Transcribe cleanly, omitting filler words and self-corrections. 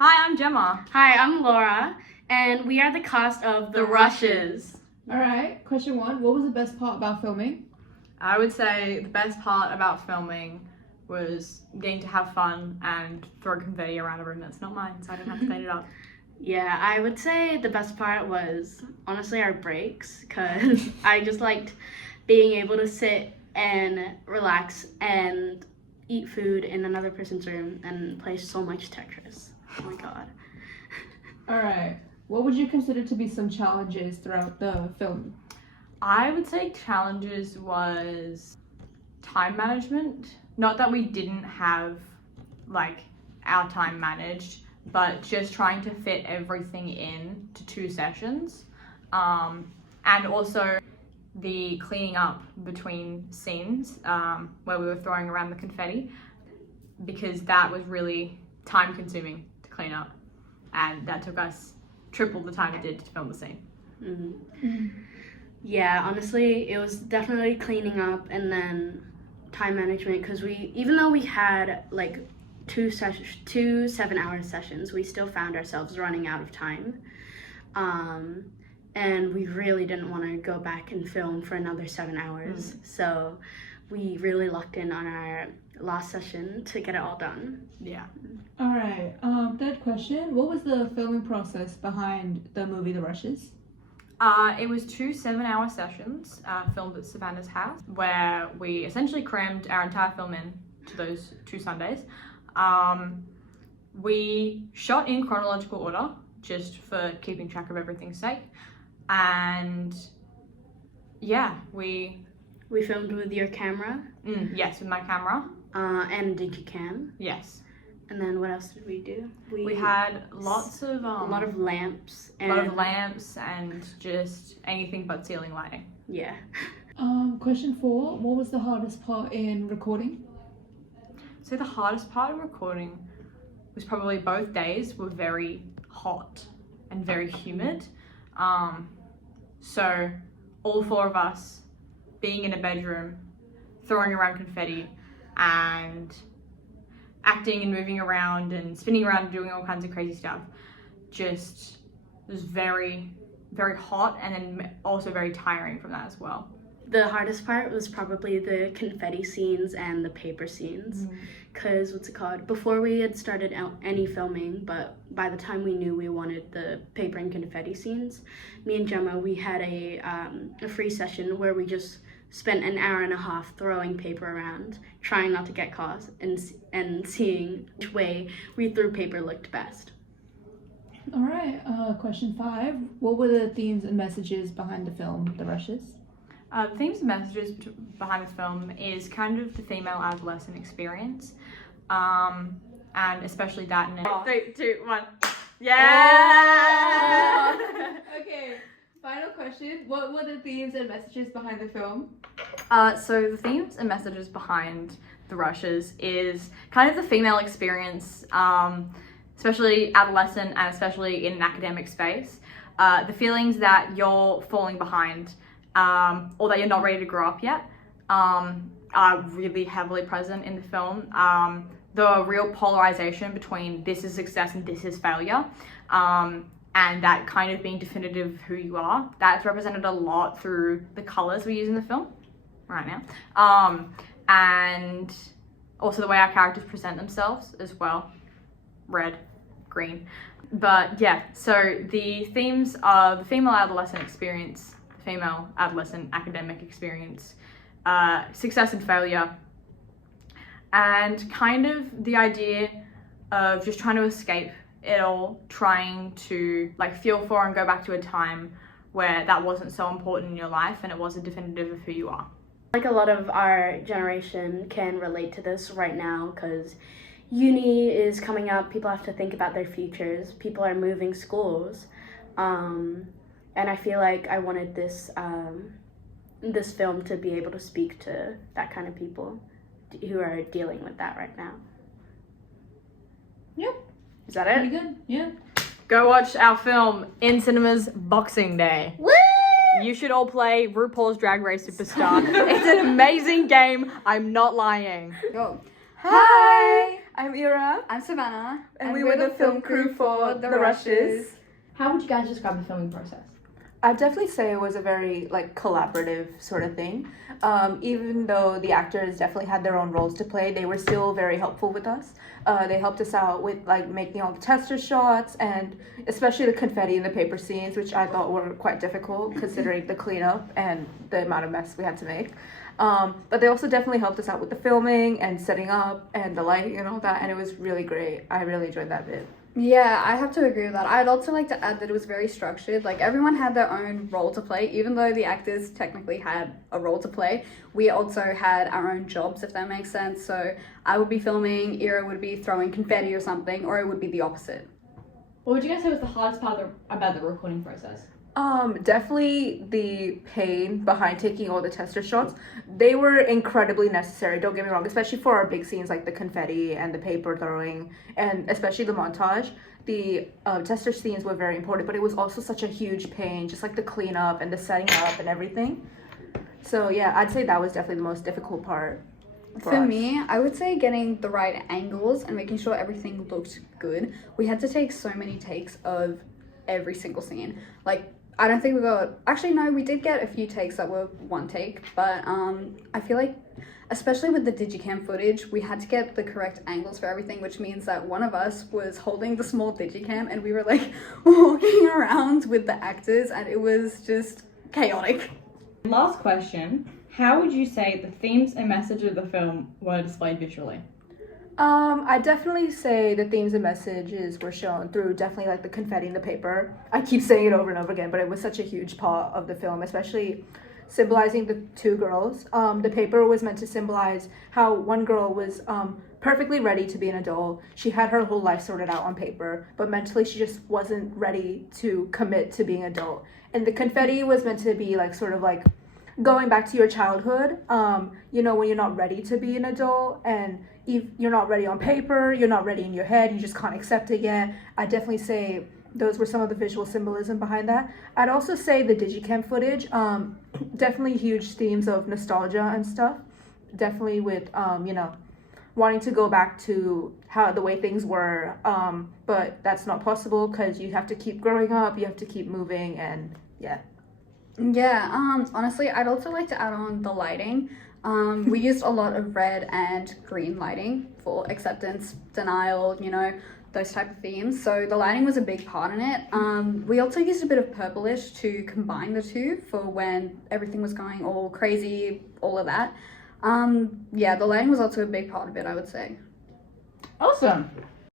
Hi, I'm Gemma. Hi, I'm Laura, and we are the cast of The Rushes. Alright, question 1. What was the best part about filming? I would say the best part about filming was getting to have fun and throw confetti around a room that's not mine, so I don't have to clean it up. Yeah, I would say the best part was honestly our breaks, because I just liked being able to sit and relax and eat food in another person's room and play so much Tetris. Oh my god. Alright, what would you consider to be some challenges throughout the film? I would say challenges was time management. Not that we didn't have like our time managed, but just trying to fit everything in to 2 sessions. And also the cleaning up between scenes where we were throwing around the confetti, because that was really time consuming to clean up, and that took us triple the time it did to film the scene. Yeah, honestly, it was definitely cleaning up and then time management, because even though we had like two 7-hour sessions, we still found ourselves running out of time. And we really didn't want to go back and film for another 7 hours. So we really locked in on our last session to get it all done. Yeah. Alright, third question. What was the filming process behind the movie The Rushes? It was 2 7-hour sessions filmed at Savannah's house, where we essentially crammed our entire film in to those 2 Sundays. We shot in chronological order, just for keeping track of everything's sake. And yeah, we filmed with your camera. Yes, with my camera. And Digicam. Yes. And then what else did we do? We had lots of a lot of lamps. a lot of lamps and just anything but ceiling lighting. Yeah. Question 4. What was the hardest part in recording? So the hardest part of recording was probably both days were very hot and very humid. So all 4 of us being in a bedroom, throwing around confetti and acting and moving around and spinning around and doing all kinds of crazy stuff, just was very, very hot, and then also very tiring from that as well. The hardest part was probably the confetti scenes and the paper scenes, because before we had started any filming, but by the time we knew we wanted the paper and confetti scenes, me and Gemma, we had a free session where we just spent an hour and a half throwing paper around, trying not to get caught, and seeing which way we threw paper looked best. Alright, question 5. What were the themes and messages behind the film The Rushes? The themes and messages behind the film is kind of the female adolescent experience, and especially that in 3, 2, 1. Yeah! Okay, final question. What were the themes and messages behind the film? So the themes and messages behind The Rushes is kind of the female experience, especially adolescent and especially in an academic space. The feelings that you're falling behind, or that you're not ready to grow up yet, are really heavily present in the film. The real polarization between this is success and this is failure, and that kind of being definitive of who you are, that's represented a lot through the colors we use in the film right now, and also the way our characters present themselves as well, red, green. But yeah, so the themes are the female adolescent experience, female adolescent academic experience, success and failure, and kind of the idea of just trying to escape it all, trying to like feel for and go back to a time where that wasn't so important in your life and it wasn't definitive of who you are. Like a lot of our generation can relate to this right now, because uni is coming up, people have to think about their futures, people are moving schools, and I feel like I wanted this film to be able to speak to that kind of people who are dealing with that right now. Yep. Is that Pretty it? good, yeah. Go watch our film in cinemas Boxing Day. Woo! You should all play RuPaul's Drag Race Superstar. It's an amazing game. I'm not lying. Go. Hi, I'm Ira, I'm Savannah. and we were the film crew for The Rushes. How would you guys describe the filming process? I'd definitely say it was a very collaborative sort of thing. Even though the actors definitely had their own roles to play, they were still very helpful with us. They helped us out with making all the tester shots and especially the confetti and the paper scenes, which I thought were quite difficult considering the cleanup and the amount of mess we had to make. But they also definitely helped us out with the filming and setting up and the lighting and all that, and it was really great. I really enjoyed that bit. Yeah, I have to agree with that. I'd also like to add that it was very structured. Like, everyone had their own role to play, even though the actors technically had a role to play. We also had our own jobs, if that makes sense. So I would be filming, Ira would be throwing confetti or something, or it would be the opposite. What would you guys say was the hardest part about the recording process? Definitely the pain behind taking all the tester shots. They were incredibly necessary, don't get me wrong, especially for our big scenes like the confetti and the paper throwing, and especially the montage. The tester scenes were very important, but it was also such a huge pain, just like the cleanup and the setting up and everything. So yeah, I'd say that was definitely the most difficult part. For me, I would say getting the right angles and making sure everything looked good. We had to take so many takes of every single scene. Like, I don't think we got, actually no, we did get a few takes that were one take, but I feel like, especially with the Digicam footage, we had to get the correct angles for everything, which means that one of us was holding the small Digicam and we were walking around with the actors, and it was just chaotic. Last question. How would you say the themes and message of the film were displayed visually? I definitely say the themes and messages were shown through definitely the confetti and the paper. I keep saying it over and over again, but it was such a huge part of the film, especially symbolizing the two girls. The paper was meant to symbolize how one girl was perfectly ready to be an adult. She had her whole life sorted out on paper, but mentally she just wasn't ready to commit to being an adult. And the confetti was meant to be going back to your childhood, when you're not ready to be an adult and you're not ready on paper, you're not ready in your head, you just can't accept it yet. I definitely say those were some of the visual symbolism behind that. I'd also say the Digicam footage, definitely huge themes of nostalgia and stuff. Definitely with, wanting to go back to how the way things were, but that's not possible because you have to keep growing up, you have to keep moving, and yeah. Yeah, honestly, I'd also like to add on the lighting. We used a lot of red and green lighting for acceptance, denial, those type of themes. So the lighting was a big part in it. We also used a bit of purplish to combine the two for when everything was going all crazy, all of that. Yeah, the lighting was also a big part of it, I would say. Awesome.